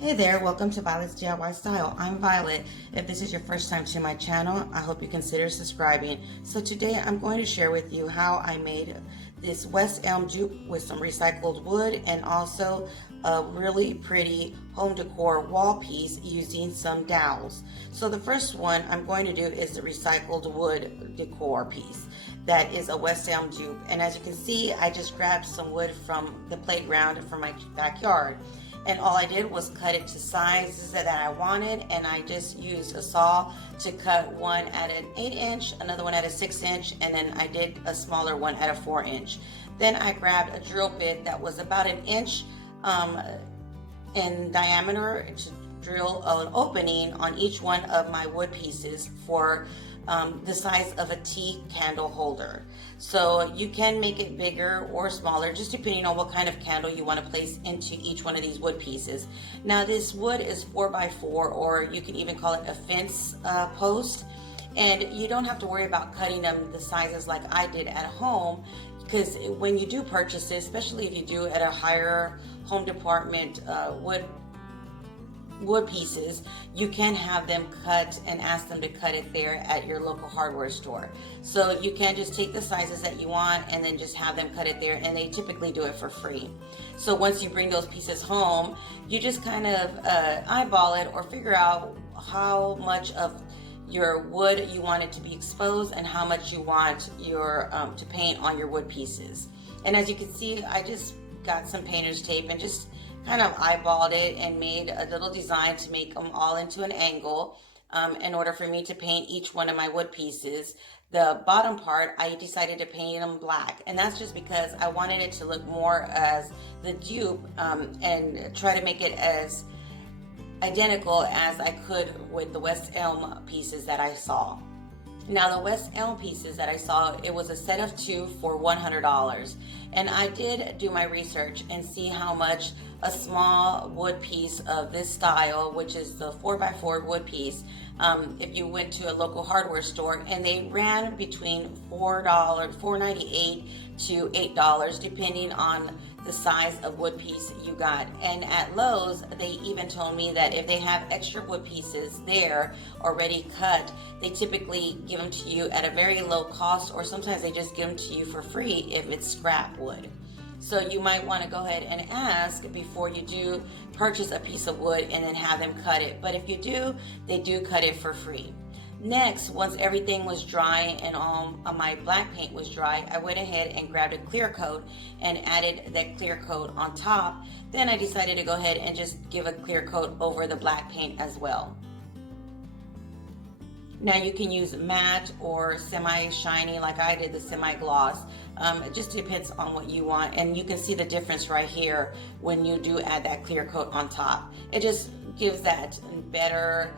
Hey there, welcome to Violet's DIY Style. I'm Violet. If this is your first time to my channel, I hope you consider subscribing. So today I'm going to share with you how I made this West-Elm Dupe with some recycled wood and also a really pretty home decor wall piece using some dowels. So the first one I'm going to do is the recycled wood decor piece. That is a West-Elm Dupe, and as you can see, I just grabbed some wood from the playground from my backyard. And all I did was cut it to sizes that I wanted, and I just used a saw to cut one at an 8-inch, another one at a 6-inch, and then I did a smaller one at a 4-inch. Then I grabbed a drill bit that was about an inch in diameter to drill an opening on each one of my wood pieces for the size of a tea candle holder. So you can make it bigger or smaller, just depending on what kind of candle you want to place into each one of these wood pieces. Now this wood is 4x4, or you can even call it a fence post, and you don't have to worry about cutting them the sizes like I did at home, because when you do purchase it, especially if you do at a higher home department wood pieces, you can have them cut and ask them to cut it there at your local hardware store. So you can just take the sizes that you want and then just have them cut it there, and they typically do it for free. So once you bring those pieces home, you just kind of eyeball it or figure out how much of your wood you want it to be exposed and how much you want your to paint on your wood pieces. And as you can see, I just got some painter's tape and just kind of eyeballed it and made a little design to make them all into an angle in order for me to paint each one of my wood pieces. The bottom part, I decided to paint them black, and that's just because I wanted it to look more as the dupe and try to make it as identical as I could with the West-Elm pieces that I saw. Now the West-Elm pieces that I saw, it was a set of 2 for $100. And I did do my research and see how much a small wood piece of this style, which is the 4x4 wood piece, if you went to a local hardware store, and they ran between $4.98 to $8, depending on the size of wood piece you got. And at Lowe's, they even told me that if they have extra wood pieces there already cut, they typically give them to you at a very low cost, or sometimes they just give them to you for free if it's scrap wood. So you might want to go ahead and ask before you do purchase a piece of wood and then have them cut it. But if you do, they do cut it for free. Next, once everything was dry and all of my black paint was dry, I went ahead and grabbed a clear coat and added that clear coat on top. Then I decided to go ahead and just give a clear coat over the black paint as well. Now you can use matte or semi-shiny like I did, the semi-gloss. It just depends on what you want, and you can see the difference right here when you do add that clear coat on top. It just gives that better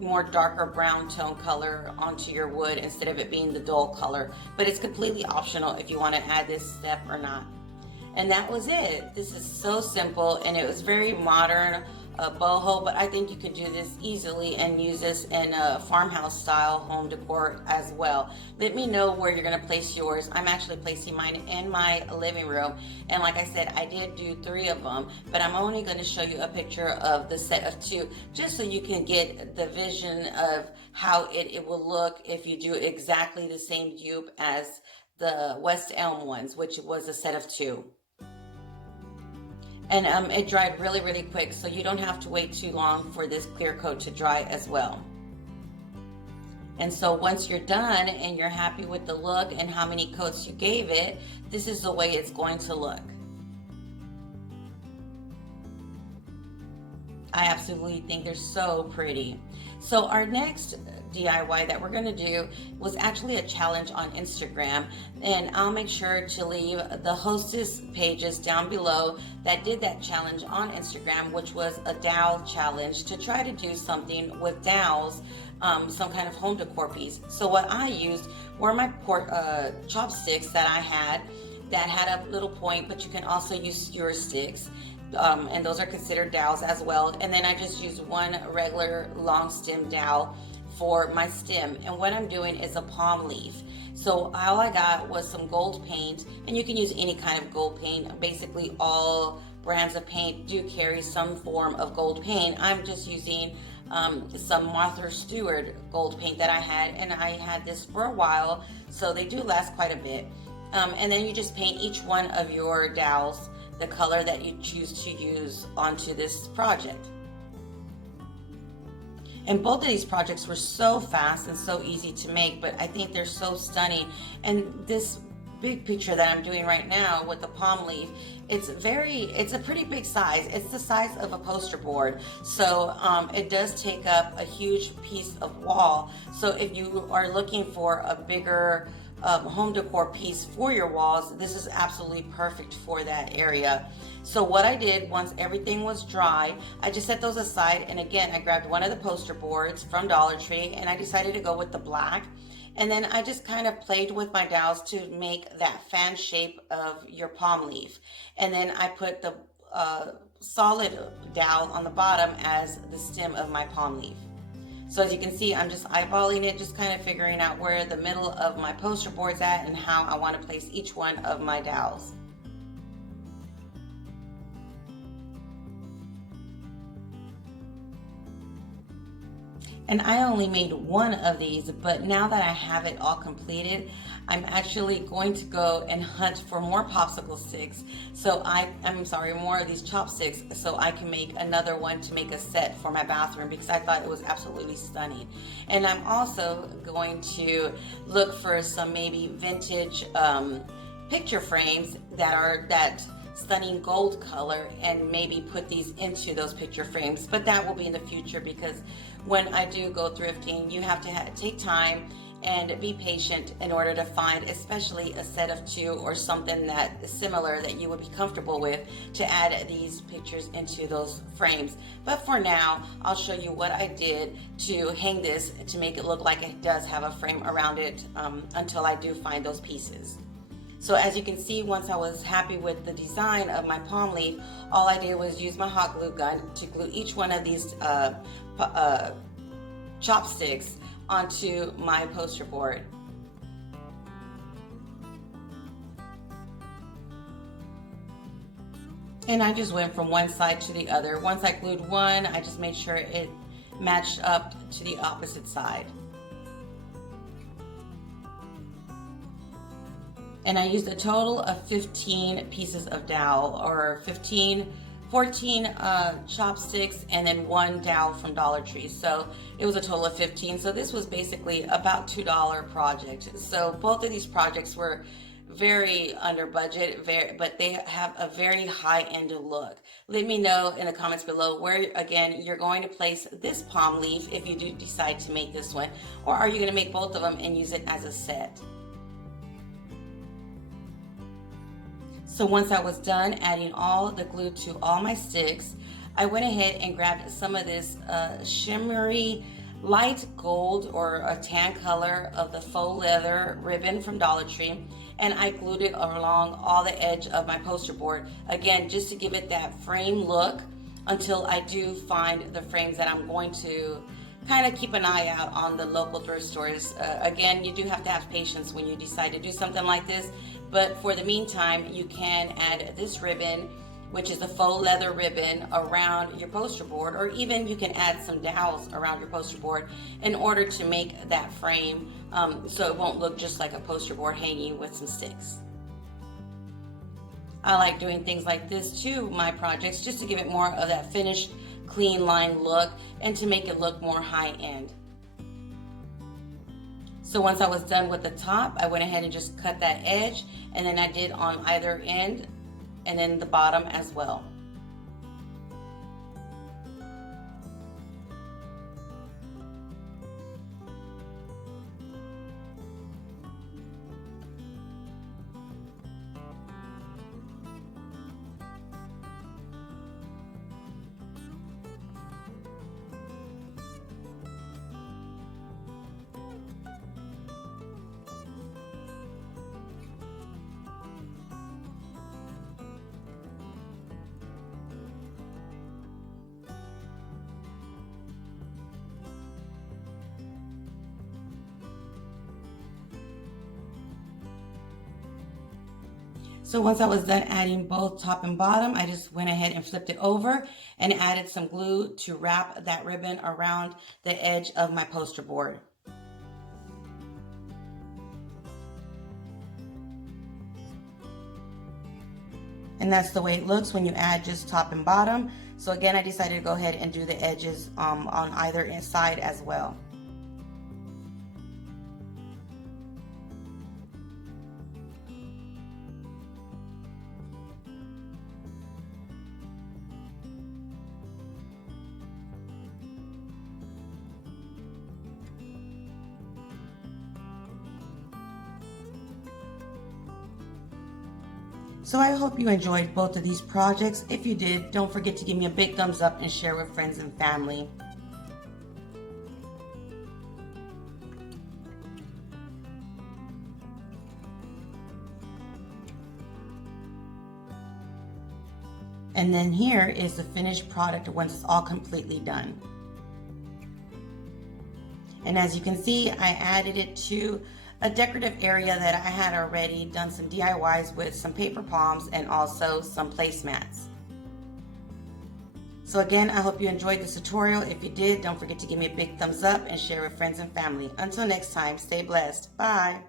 more darker brown tone color onto your wood instead of it being the dull color. But it's completely optional if you want to add this step or not. And that was it. This is so simple, and it was very modern, boho, but I think you could do this easily and use this in a farmhouse style home decor as well. Let me know where you're going to place yours. I'm actually placing mine in my living room, and like I said, I did do 3 of them, but I'm only going to show you a picture of the set of 2 just so you can get the vision of how it will look if you do exactly the same dupe as the West-Elm ones, which was a set of 2. And it dried really, really quick, so you don't have to wait too long for this clear coat to dry as well. And so once you're done and you're happy with the look and how many coats you gave it, this is the way it's going to look. I absolutely think they're so pretty. So our next DIY that we're going to do was actually a challenge on Instagram, and I'll make sure to leave the hostess pages down below that did that challenge on Instagram, which was a dowel challenge to try to do something with dowels, some kind of home decor piece. So what I used were my chopsticks that I had that had a little point, but you can also use skewer sticks. And those are considered dowels as well. And then I just used one regular long stem dowel for my stem, and what I'm doing is a palm leaf. So all I got was some gold paint, and you can use any kind of gold paint. Basically all brands of paint do carry some form of gold paint. I'm just using some Martha Stewart gold paint that I had, and I had this for a while, so they do last quite a bit. And then you just paint each one of your dowels the color that you choose to use onto this project. And both of these projects were so fast and so easy to make, but I think they're so stunning. And this big picture that I'm doing right now with the palm leaf, it's a pretty big size. It's the size of a poster board. So it does take up a huge piece of wall. So if you are looking for a bigger home decor piece for your walls, this is absolutely perfect for that area. So what I did, once everything was dry, I just set those aside, and again I grabbed one of the poster boards from Dollar Tree and I decided to go with the black, and then I just kind of played with my dowels to make that fan shape of your palm leaf, and then I put the solid dowel on the bottom as the stem of my palm leaf. So as you can see, I'm just eyeballing it, just kind of figuring out where the middle of my poster board's at and how I want to place each one of my dowels. And I only made one of these, but now that I have it all completed, I'm actually going to go and hunt for more popsicle sticks. More of these chopsticks, so I can make another one to make a set for my bathroom, because I thought it was absolutely stunning. And I'm also going to look for some maybe vintage picture frames that are that stunning gold color, and maybe put these into those picture frames, but that will be in the future, because when I do go thrifting, you have to take time and be patient in order to find especially a set of two or something that is similar that you would be comfortable with to add these pictures into those frames. But for now, I'll show you what I did to hang this to make it look like it does have a frame around it until I do find those pieces. So as you can see, once I was happy with the design of my palm leaf, all I did was use my hot glue gun to glue each one of these chopsticks onto my poster board. And I just went from one side to the other. Once I glued one, I just made sure it matched up to the opposite side. And I used a total of 15 pieces of dowel, or 14 chopsticks, and then one dowel from Dollar Tree. So it was a total of 15. So this was basically about $2 project. So both of these projects were very under budget, but they have a very high-end look. Let me know in the comments below where, again, you're going to place this palm leaf if you do decide to make this one, or are you going to make both of them and use it as a set? So once I was done adding all the glue to all my sticks, I went ahead and grabbed some of this shimmery light gold or a tan color of the faux leather ribbon from Dollar Tree, and I glued it along all the edge of my poster board, again just to give it that frame look until I do find the frames that I'm going to kind of keep an eye out on the local thrift stores. Again, you do have to have patience when you decide to do something like this, but for the meantime, you can add this ribbon, which is a faux leather ribbon, around your poster board, or even you can add some dowels around your poster board in order to make that frame so it won't look just like a poster board hanging with some sticks. I like doing things like this too, my projects, just to give it more of that finished, clean line look and to make it look more high-end. So once I was done with the top, I went ahead and just cut that edge, and then I did on either end and then the bottom as well. So once I was done adding both top and bottom, I just went ahead and flipped it over and added some glue to wrap that ribbon around the edge of my poster board. And that's the way it looks when you add just top and bottom. So again, I decided to go ahead and do the edges on either side as well. So I hope you enjoyed both of these projects. If you did, don't forget to give me a big thumbs up and share with friends and family. And then here is the finished product once it's all completely done. And as you can see, I added it to a decorative area that I had already done some DIYs with some paper palms and also some placemats. So again, I hope you enjoyed this tutorial. If you did, don't forget to give me a big thumbs up and share with friends and family. Until next time, stay blessed. Bye.